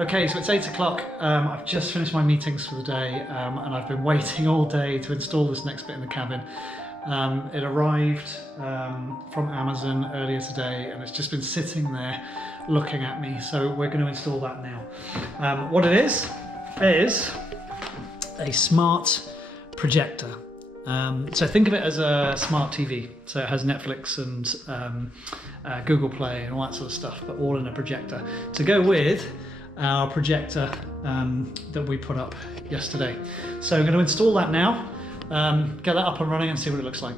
Okay, so it's 8 o'clock. I've just finished my meetings for the day, and I've been waiting all day to install this next bit in the cabin. It arrived from Amazon earlier today, and it's just been sitting there looking at me. So we're going to install that now. What it is a smart projector. So think of it as a smart TV. So it has Netflix and Google Play and all that sort of stuff, but all in a projector to go with our projector that we put up yesterday. So I'm going to install that now, get that up and running and see what it looks like.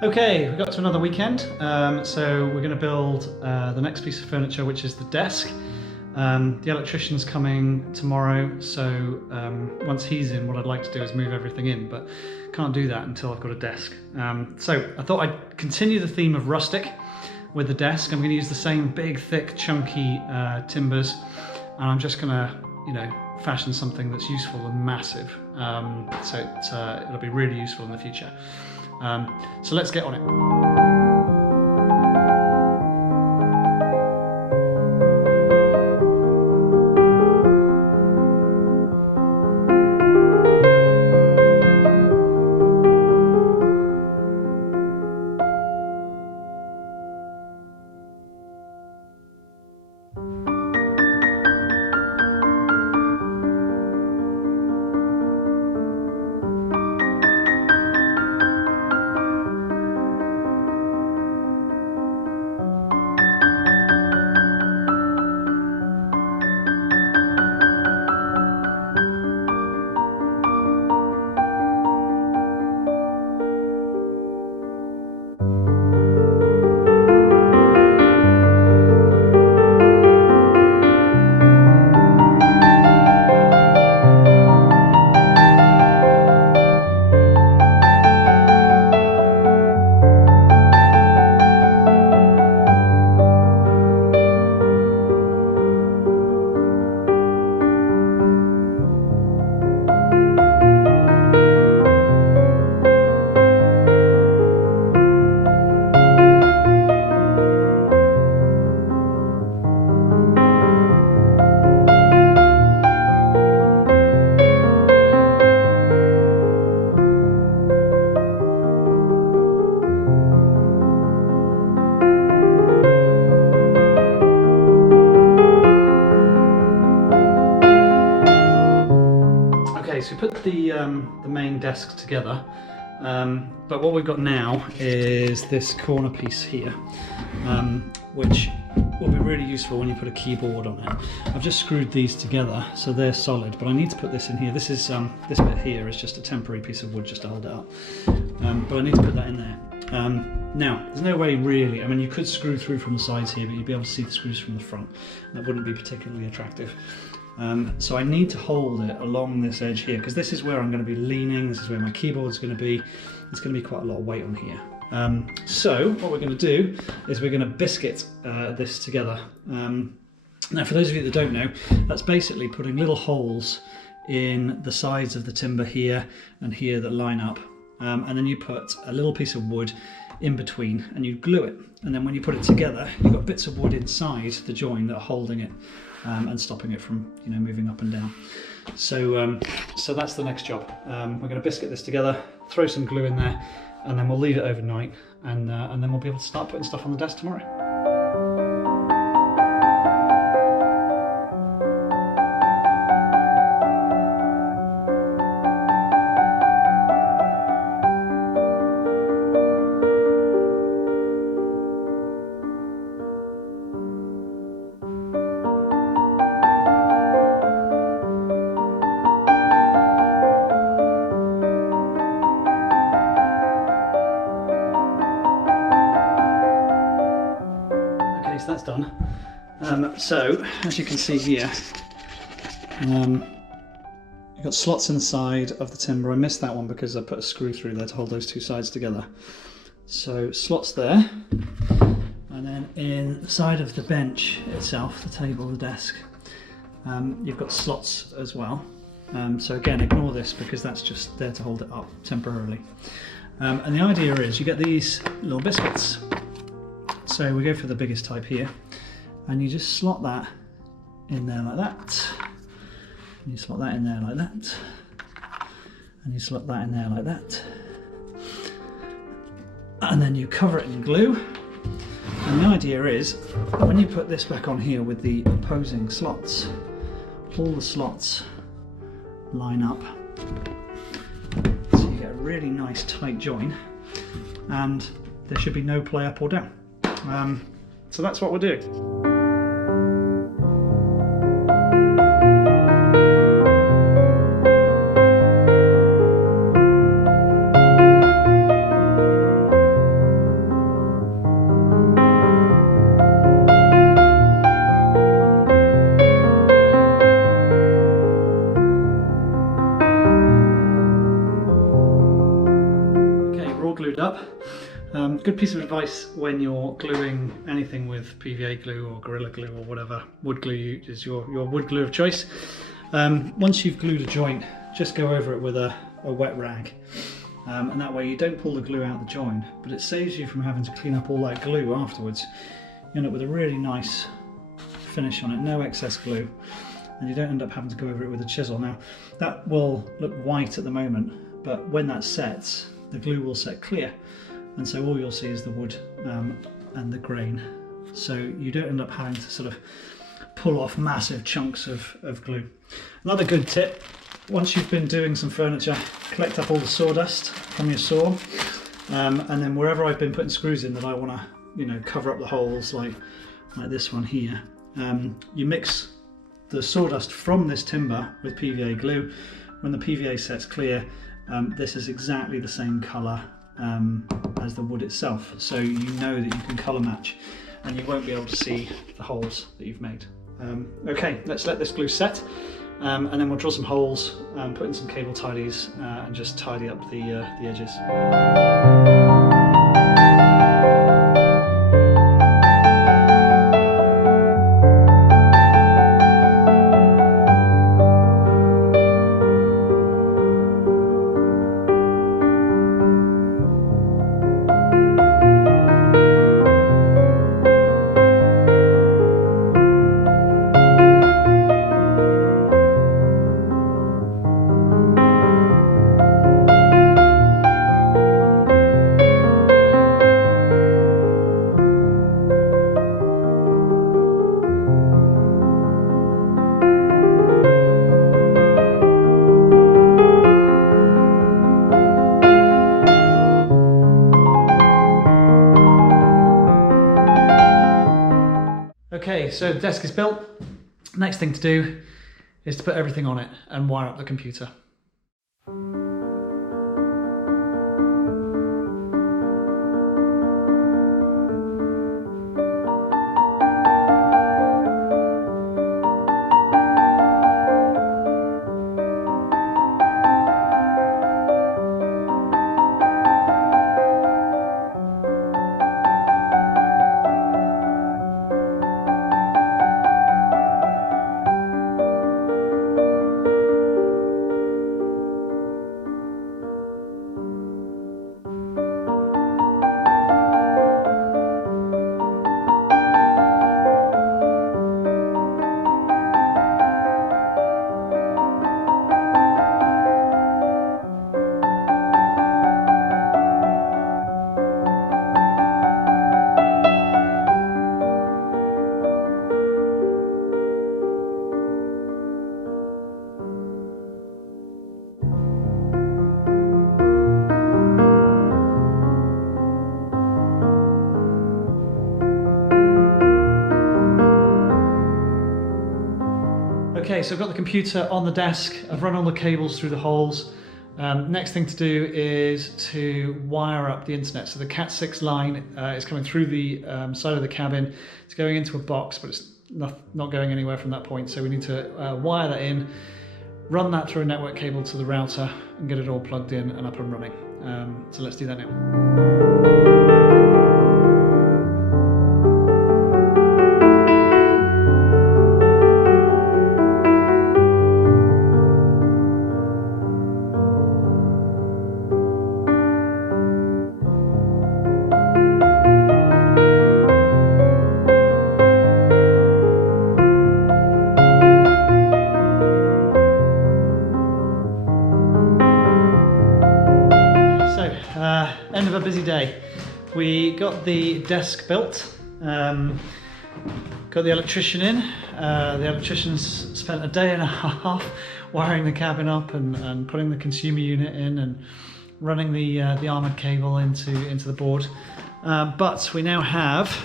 Okay, we got to another weekend, so we're going to build the next piece of furniture, which is the desk. The electrician's coming tomorrow, so once he's in, what I'd like to do is move everything in, but can't do that until I've got a desk. So I thought I'd continue the theme of rustic with the desk. I'm going to use the same big, thick, chunky timbers, and I'm just going to, fashion something that's useful and massive. So it'll be really useful in the future. So let's get on it. So we put the main desk together, but what we've got now is this corner piece here, which will be really useful when you put a keyboard on it. I've just screwed these together so they're solid, but I need to put this in here. This is this bit here is just a temporary piece of wood just to hold it up, but I need to put that in there. Now, there's no way really, you could screw through from the sides here, but you'd be able to see the screws from the front. That wouldn't be particularly attractive. So I need to hold it along this edge here, because this is where I'm going to be leaning, this is where my keyboard's going to be. There's going to be quite a lot of weight on here. So what we're going to do is we're going to biscuit this together. Now, for those of you that don't know, that's basically putting little holes in the sides of the timber here and here that line up, and then you put a little piece of wood in between and you glue it, and then when you put it together you've got bits of wood inside the join that are holding it and stopping it from moving up and down. So so that's the next job. We're going to biscuit this together, throw some glue in there, and then we'll leave it overnight, and then we'll be able to start putting stuff on the desk tomorrow. so that's done. So as you can see here, you've got slots inside of the timber. I missed that one because I put a screw through there to hold those two sides together. So slots there, and then inside of the bench itself, the table, the desk, you've got slots as well. So again, ignore this because that's just there to hold it up temporarily. And the idea is you get these little biscuits. So we go for the biggest type here, and you just slot that in there like that. And you slot that in there like that. And you slot that in there like that. And then you cover it in glue. And the idea is when you put this back on here with the opposing slots, all the slots line up. So you get a really nice tight join, and there should be no play up or down. So that's what we're doing. Glued up. Good piece of advice when you're gluing anything with PVA glue or Gorilla Glue or whatever wood glue is your wood glue of choice. Once you've glued a joint, just go over it with a wet rag, and that way you don't pull the glue out the joint, but it saves you from having to clean up all that glue afterwards. You end up with a really nice finish on it, no excess glue, and you don't end up having to go over it with a chisel. Now that will look white at the moment, but when that sets, the glue will set clear, and so all you'll see is the wood and the grain. So you don't end up having to sort of pull off massive chunks of glue. Another good tip, once you've been doing some furniture, collect up all the sawdust from your saw, and then wherever I've been putting screws in that I want to, cover up the holes, like this one here, you mix the sawdust from this timber with PVA glue. When the PVA sets clear, this is exactly the same colour as the wood itself, so you know that you can colour match and you won't be able to see the holes that you've made. Okay, let's let this glue set, and then we'll drill some holes, put in some cable tidies, and just tidy up the edges. Okay, so the desk is built. Next thing to do is to put everything on it and wire up the computer. Okay, so I've got the computer on the desk, I've run all the cables through the holes, Next thing to do is to wire up the internet. So the Cat6 line is coming through the side of the cabin. It's going into a box, but it's not going anywhere from that point. So we need to wire that in, run that through a network cable to the router and get it all plugged in and up and running. So let's do that now. End of a busy day. We got the desk built, got the electrician in. The electrician's spent a day and a half wiring the cabin up and putting the consumer unit in and running the armoured cable into the board. But we now have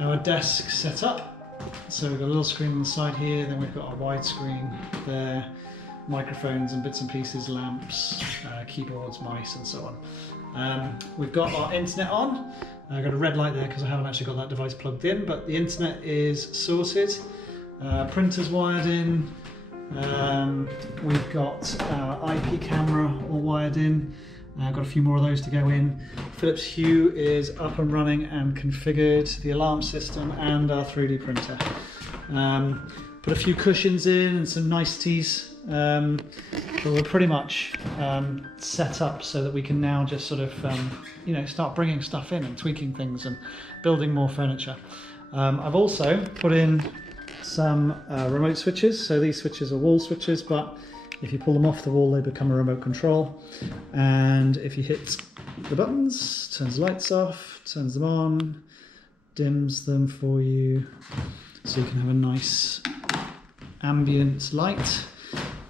our desk set up. So we've got a little screen on the side here, then we've got a wide screen there, microphones and bits and pieces, lamps, keyboards, mice and so on. We've got our internet on. I've got a red light there because I haven't actually got that device plugged in, but the internet is sorted. Printer's wired in. We've got our IP camera all wired in. I've got a few more of those to go in. Philips Hue is up and running and configured, the alarm system and our 3D printer. Put a few cushions in and some niceties. But we're pretty much set up so that we can now just sort of start bringing stuff in and tweaking things and building more furniture. I've also put in some remote switches. So these switches are wall switches, but if you pull them off the wall they become a remote control, and if you hit the buttons, turns the lights off, turns them on, dims them for you, so you can have a nice ambient light.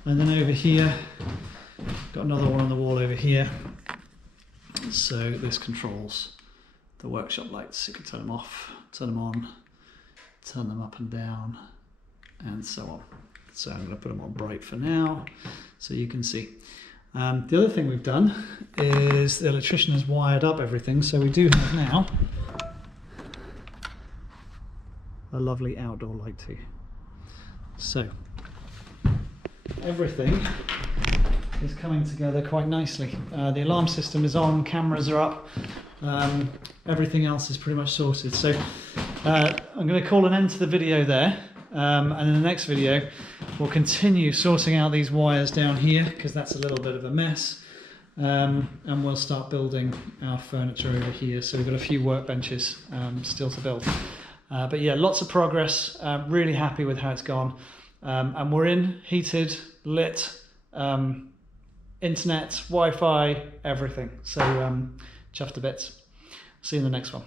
And then over here, got another one on the wall over here. So this controls the workshop lights. You can turn them off, turn them on, turn them up and down, and so on. So I'm going to put them on bright for now, so you can see. The other thing we've done is the electrician has wired up everything. So we do have now a lovely outdoor light too. So everything is coming together quite nicely. The alarm system is on, cameras are up, everything else is pretty much sorted. So I'm going to call an end to the video there, and in the next video we'll continue sorting out these wires down here because that's a little bit of a mess, and we'll start building our furniture over here. So we've got a few workbenches still to build. But yeah, lots of progress, really happy with how it's gone. And we're in, heated, lit, internet, Wi-Fi, everything. So chuffed to bits. See you in the next one.